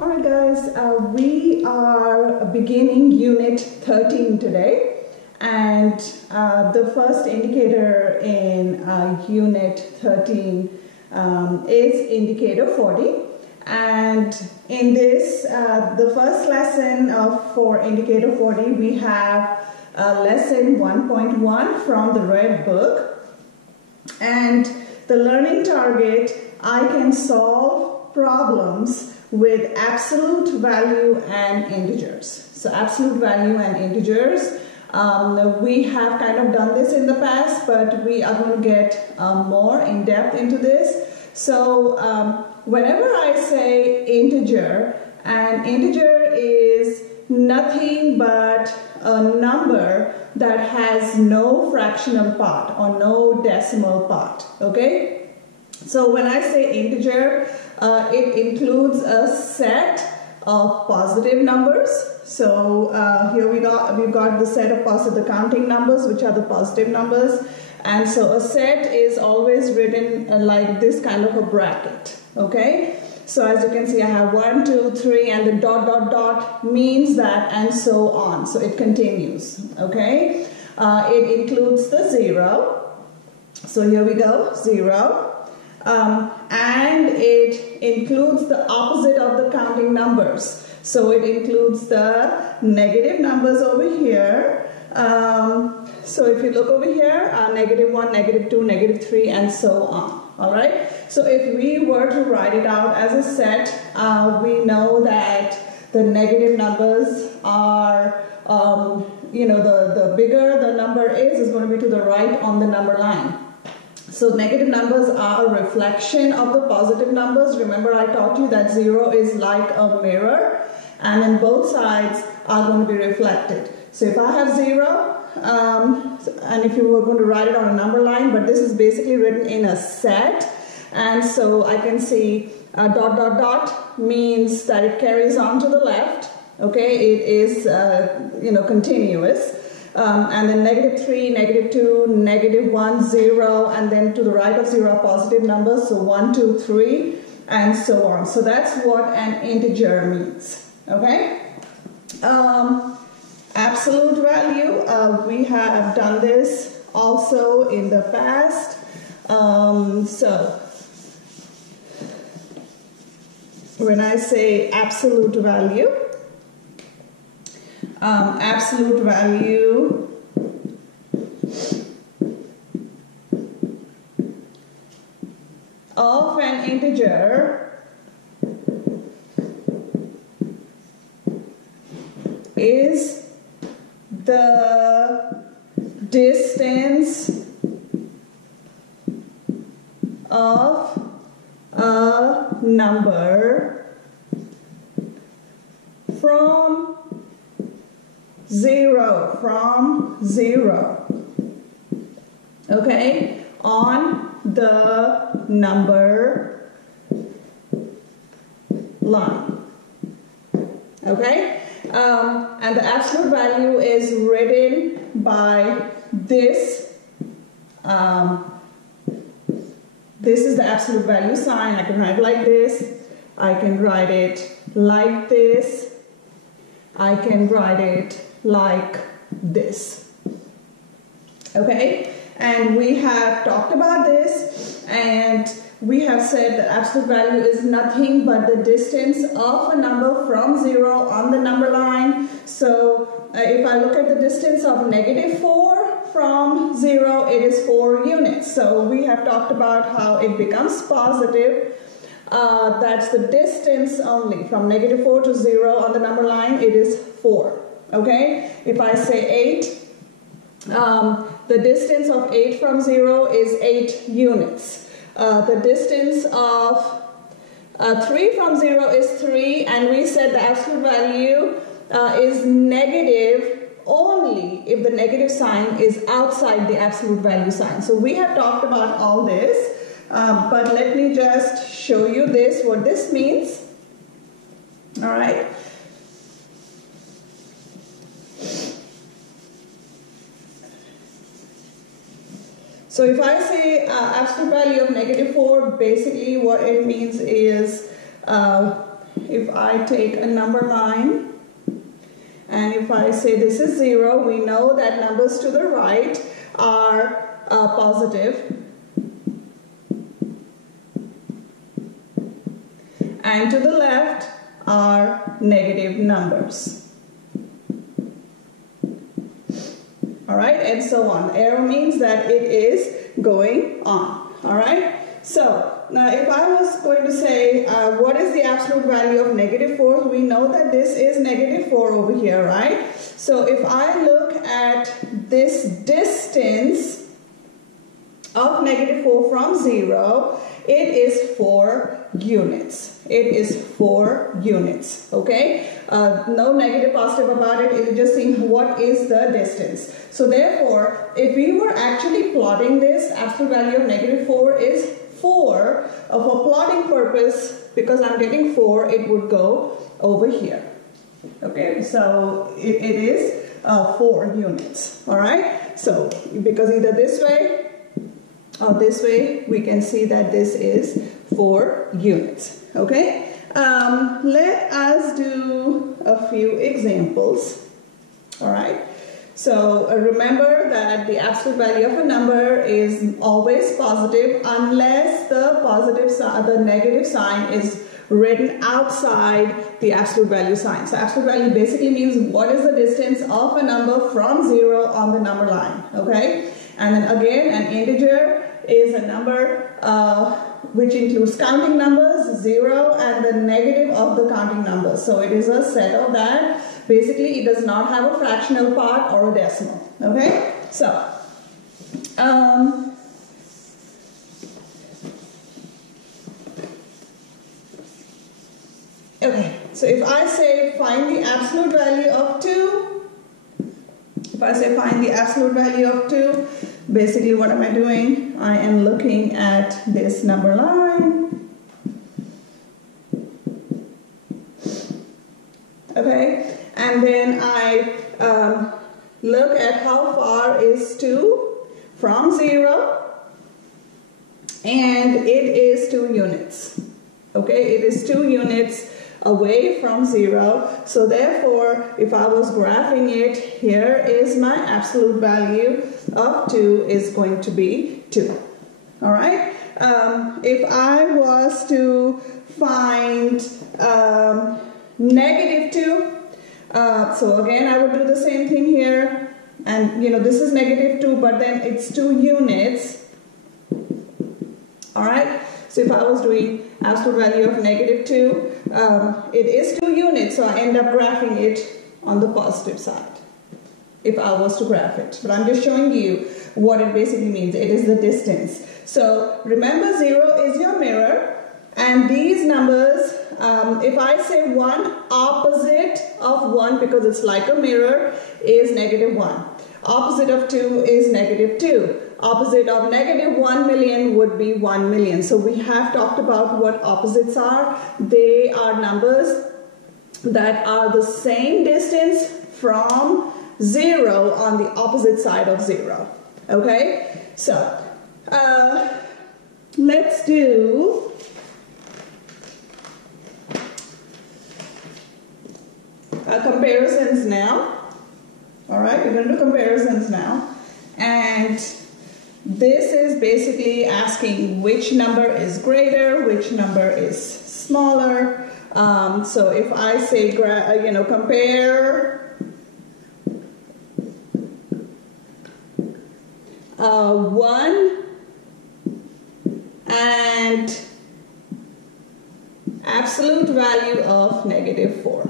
Alright guys, we are beginning Unit 13 today, and the first indicator in Unit 13 is indicator 40, and in this, the first lesson for indicator 40, we have lesson 1.1 from the Red Book, and the learning target: I can solve problems with absolute value and integers. So absolute value and integers, we have kind of done this in the past, but we are going to get more in depth into this. So whenever I say integer, an integer is nothing but a number that has no fractional part or no decimal part, okay? So when I say integer, it includes a set of positive numbers. So here we've got the set of the counting numbers, which are the positive numbers. And so a set is always written like this kind of a bracket, okay? So as you can see, I have 1, 2, 3, and the dot, dot, dot means that, and so on. So it continues, okay? It includes the 0. So here we go, 0. And it includes the opposite of the counting numbers. So it includes the negative numbers over here. So if you look over here, negative 1, negative 2, negative 3, and so on. Alright? So if we were to write it out as a set, we know that the negative numbers are, the bigger the number is going to be to the right on the number line. So negative numbers are a reflection of the positive numbers. Remember, I taught you that 0 is like a mirror, and then both sides are going to be reflected. So if I have 0, and if you were going to write it on a number line, but this is basically written in a set, and so I can see dot, dot, dot means that it carries on to the left, okay? It is, continuous. And then negative 3, negative 2, negative 1, 0, and then to the right of 0 are positive numbers, so 1, 2, 3, and so on. So that's what an integer means, okay? Absolute value, we have done this also in the past. So when I say absolute value of an integer is the distance of a number from 0, okay, on the number line, okay? And the absolute value is written by this. This is the absolute value sign. I can write it like this. I can write it like this. I can write it like this, okay? And we have talked about this, and we have said that absolute value is nothing but the distance of a number from 0 on the number line. So if I look at the distance of negative 4 from 0, it is 4 units. So we have talked about how it becomes positive. That's the distance only. From negative 4 to 0 on the number line, it is 4. Okay? If I say 8, the distance of 8 from 0 is 8 units. The distance of 3 from 0 is 3, and we said the absolute value is negative only if the negative sign is outside the absolute value sign. So we have talked about all this, but let me just show you this, what this means. All right. So if I say absolute value of negative 4, basically what it means is if I take a number line, and if I say this is 0, we know that numbers to the right are positive, and to the left are negative numbers. Alright, and so on. Arrow means that it is going on. Alright, so now if I was going to say what is the absolute value of -4, we know that this is -4 over here, right? So if I look at this distance of -4 from 0, it is 4 units. It is 4 units, okay? No negative positive about it. It's just saying what is the distance. So therefore, if we were actually plotting this, absolute value of -4 is 4. For plotting purpose, because I'm getting 4, it would go over here. Okay, so it is 4 units. All right, so because either this way or this way, we can see that this is 4 units. Okay, let us do a few examples. All right, so remember that the absolute value of a number is always positive unless the negative sign is written outside the absolute value sign. So absolute value basically means what is the distance of a number from 0 on the number line. Okay, and then again, an integer is a number which includes counting numbers, 0, and the negative of the counting numbers. So it is a set of that. Basically, it does not have a fractional part or a decimal. Okay, so okay, so if I say find the absolute value of 2, if I say find the absolute value of 2, basically what am I doing? I am looking at this number line. Okay, and then I look at how far is 2 from 0, and it is 2 units. Okay, it is 2 units away from 0. So therefore, if I was graphing it, here is my absolute value of 2 is going to be 2. All right. If I was to find -2, so again I would do the same thing here, and this is -2, but then it's 2 units. All right. So if I was doing absolute value of -2, it is 2 units, so I end up graphing it on the positive side if I was to graph it. But I'm just showing you what it basically means. It is the distance. So remember, 0 is your mirror, and these numbers, if I say 1, opposite of 1, because it's like a mirror, is -1. Opposite of 2 is -2. Opposite of -1 million would be 1 million. So we have talked about what opposites are. They are numbers that are the same distance from 0 on the opposite side of 0. Okay, so let's do comparisons now. All right, we're going to do comparisons now, and this is basically asking which number is greater, which number is smaller. So if I say, compare 1 and absolute value of -4.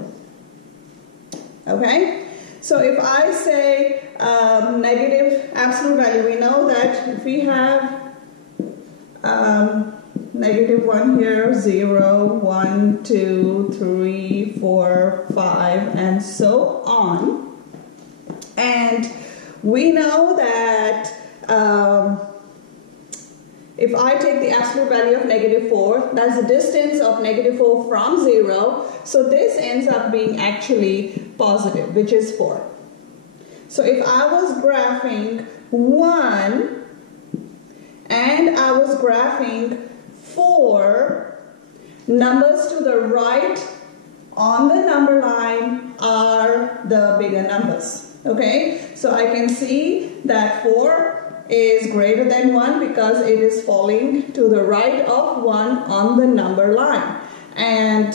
Okay, so if I say negative absolute value, we know that if we have -1 here, 0, 1, 2, 3, 4, 5, and so on. And we know that if I take the absolute value of -4, that's the distance of -4 from 0. So this ends up being actually positive, which is 4. So if I was graphing 1 and I was graphing 4, numbers to the right on the number line are the bigger numbers. Okay, so I can see that 4 is greater than 1 because it is falling to the right of 1 on the number line. And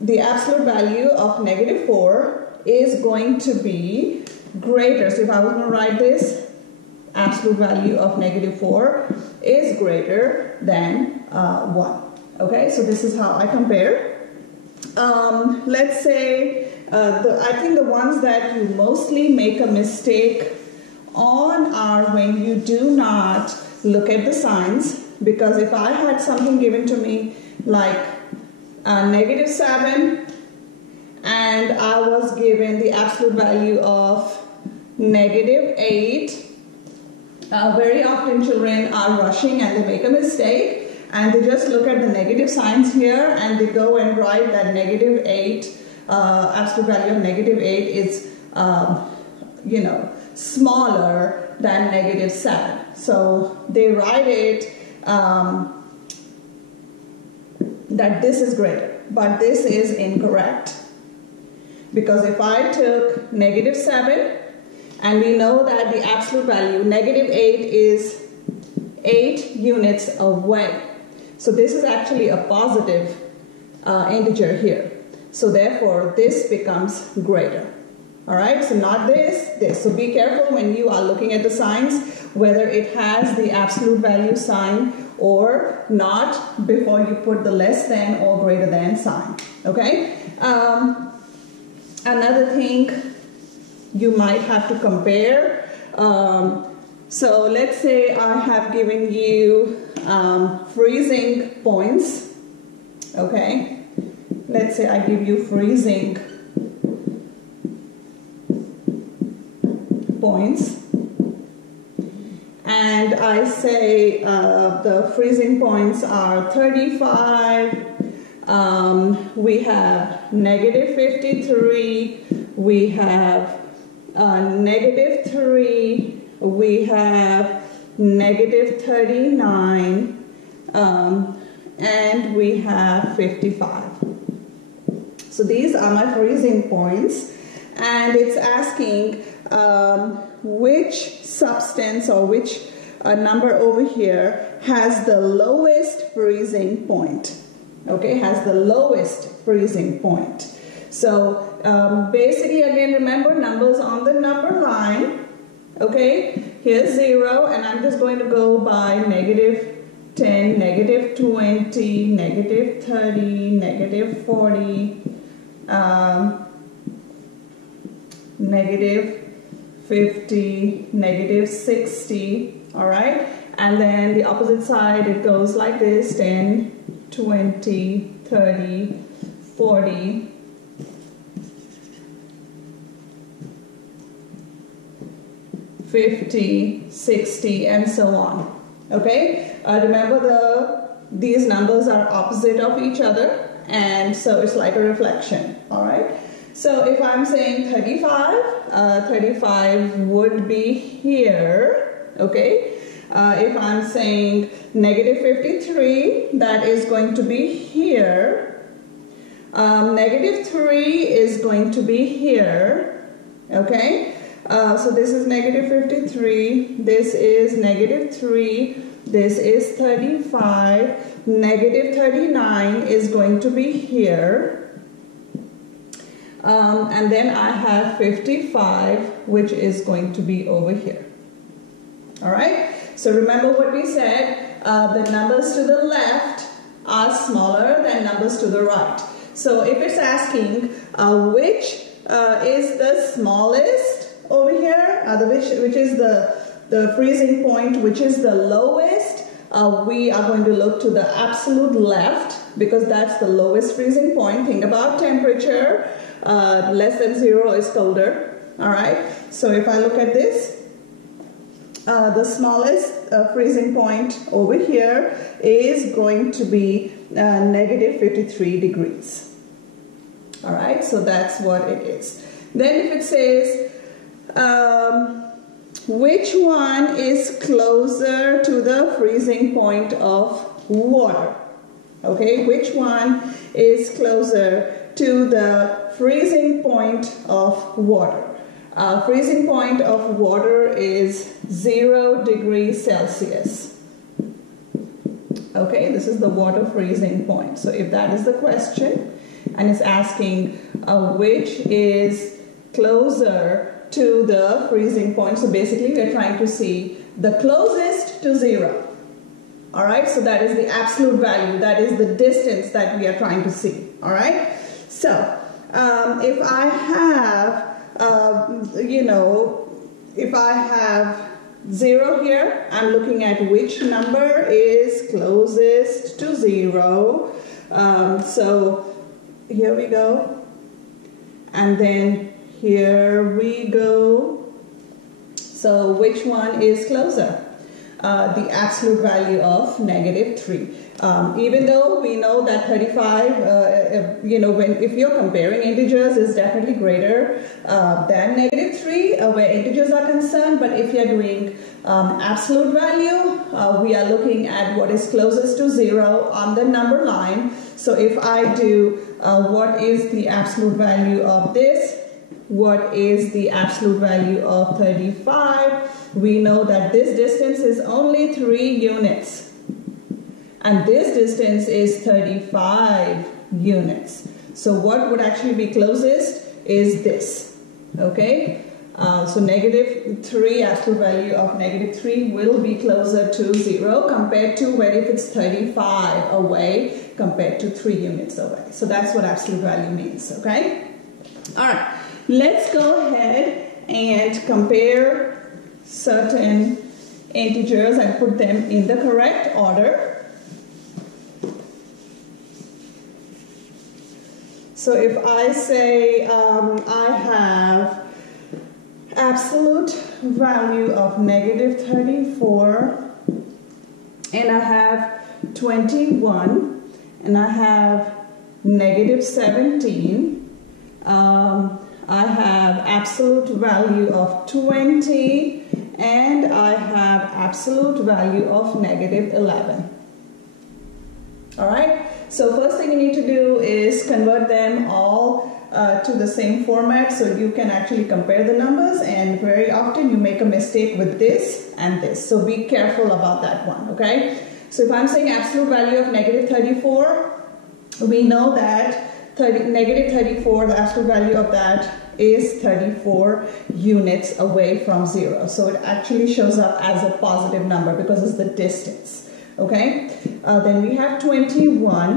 the absolute value of negative 4 is going to be greater. So if I was going to write this, absolute value of negative 4 is greater than 1. Okay, so this is how I compare. Let's say, I think the ones that you mostly make a mistake on are when you do not look at the signs. Because if I had something given to me like negative 7 and I was given the absolute value of negative 8, very often children are rushing and they make a mistake and they just look at the negative signs here and they go and write that negative 8, absolute value of negative 8 is, smaller than negative 7. So they write it that this is greater, but this is incorrect. Because if I took negative 7, and we know that the absolute value, negative 8, is 8 units away. So this is actually a positive integer here. So therefore, this becomes greater. All right, so not this. So be careful when you are looking at the signs, whether it has the absolute value sign or not before you put the less than or greater than sign. Okay. Another thing you might have to compare. So let's say I have given you freezing points. Okay. Let's say I give you freezing points. And I say the freezing points are 35, we have negative 53, we have negative 3, we have negative 39, and we have 55. So these are my freezing points, and it's asking which substance or which number over here has the lowest freezing point. Okay, has the lowest freezing point. So basically, again, remember numbers on the number line. Okay, here's 0, and I'm just going to go by negative 10, negative 20, negative 30, negative 40, negative 50, negative 60, all right? And then the opposite side, it goes like this, 10, 20, 30, 40, 50, 60, and so on. Okay? Remember these numbers are opposite of each other, and so it's like a reflection. All right? So if I'm saying 35, 35 would be here. Okay? If I'm saying negative 53, that is going to be here. Negative 3 is going to be here. Okay? So this is negative 53, this is negative 3, this is 35, negative 39 is going to be here, and then I have 55, which is going to be over here. Alright, so remember what we said, the numbers to the left are smaller than numbers to the right. So if it's asking which is the smallest over here, which is the freezing point, which is the lowest, we are going to look to the absolute left because that's the lowest freezing point. Think about temperature, less than 0 is colder, all right? So if I look at this, the smallest freezing point over here is going to be negative 53 degrees, all right? So that's what it is. Then if it says, which one is closer to the freezing point of water? Okay, which one is closer to the freezing point of water. Freezing point of water is 0 degrees Celsius. Okay, this is the water freezing point. So if that is the question, and it's asking which is closer to the freezing point. So basically we're trying to see the closest to 0. Alright, so that is the absolute value. That is the distance that we are trying to see. Alright, so if I have, if I have 0 here, I'm looking at which number is closest to 0. So here we go, and then here we go. So which one is closer? The absolute value of -3. Even though we know that 35, if you're comparing integers, is definitely greater than -3 where integers are concerned. But if you're doing absolute value, we are looking at what is closest to 0 on the number line. So if I do what is the absolute value of this, what is the absolute value of 35, we know that this distance is only 3 units. And this distance is 35 units. So what would actually be closest is this. Okay? So -3, absolute value of -3 will be closer to 0 compared to when if it's 35 away compared to 3 units away. So that's what absolute value means. Okay? Alright. Let's go ahead and compare certain integers and put them in the correct order. So if I say I have absolute value of -34 and I have 21 and I have -17, I have absolute value of 20 and I have absolute value of -11. Alright, so first thing you need to do is convert them all to the same format so you can actually compare the numbers, and very often you make a mistake with this and this. So be careful about that one, okay? So if I'm saying absolute value of -34, we know that -34, the absolute value of that is 34 units away from 0. So it actually shows up as a positive number because it's the distance. Okay? Then we have 21.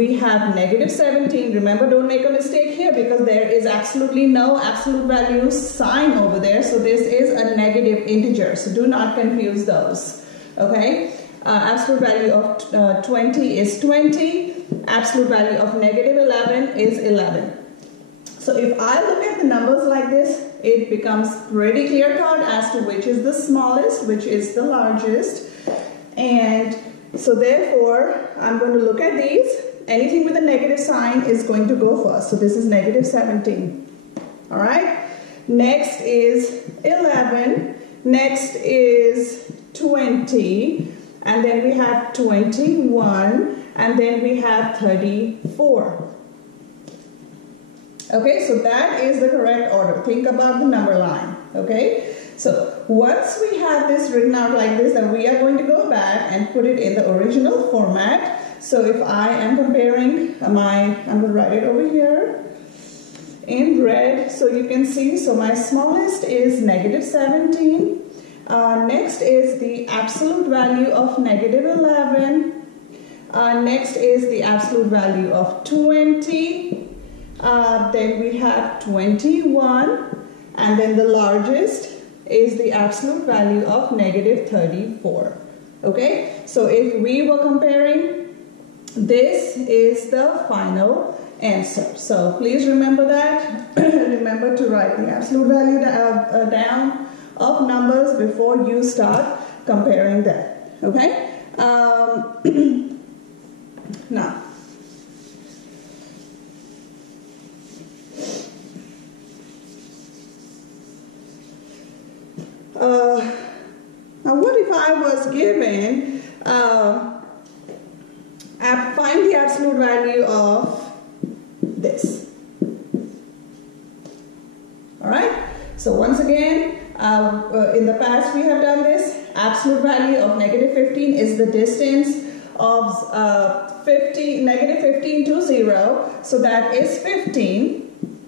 We have -17. Remember, don't make a mistake here because there is absolutely no absolute value sign over there. So this is a negative integer. So do not confuse those. Okay? Absolute value of 20 is 20. Absolute value of -11 is 11. So if I look at the numbers like this, it becomes pretty clear-cut as to which is the smallest, which is the largest. And so therefore, I'm going to look at these. Anything with a negative sign is going to go first. So this is -17. All right. Next is 11. Next is 20. And then we have 21. And then we have 34. Okay, so that is the correct order. Think about the number line. Okay. So once we have this written out like this, then we are going to go back and put it in the original format. So if I am comparing I'm going to write it over here in red so you can see. So my smallest is -17. Next is the absolute value of -11. Next is the absolute value of 20. Then we have 21. And then the largest is the absolute value of -34. Okay, so if we were comparing, this is the final answer. So please remember that. Remember to write the absolute value down of numbers before you start comparing them. Okay, now now what if I was given find the absolute value of this? So once again, in the past we have done this. Absolute value of negative 15 is the distance of negative 15 to 0. So that is 15.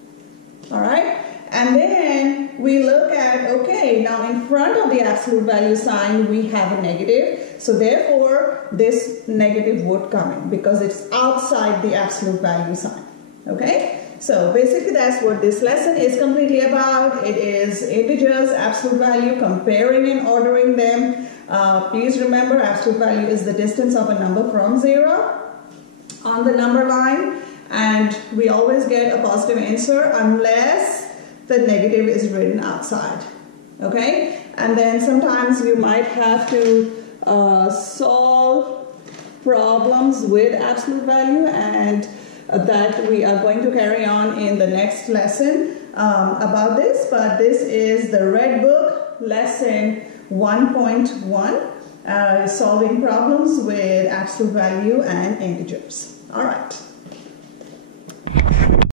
All right. And then we look at, okay, now in front of the absolute value sign, we have a negative. So therefore, this negative would come in because it's outside the absolute value sign. Okay? So basically, that's what this lesson is completely about. It is integers, absolute value, comparing and ordering them. Please remember, absolute value is the distance of a number from 0 on the number line. And we always get a positive answer unless the negative is written outside. Okay? And then sometimes you might have to solve problems with absolute value, and that we are going to carry on in the next lesson about this. But this is the Red Book lesson 1.1, solving problems with absolute value and integers. All right.